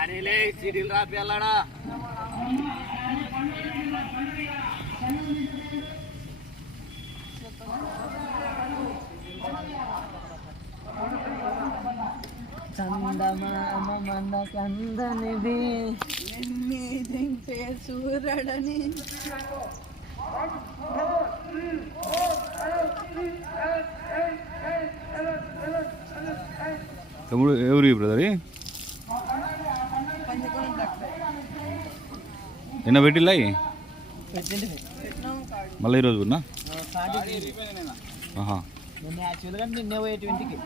చీటీలు రాపి వెళ్ళాడా? చందమామ మన కందనిది ఎన్ని దింపే సూర్యుడని తమ్ముడు ఎవరు బ్రదర్? నిన్న పెట్టిల్లా మళ్ళీ ఈరోజు ఉన్నా నిన్న పోయేటింటికి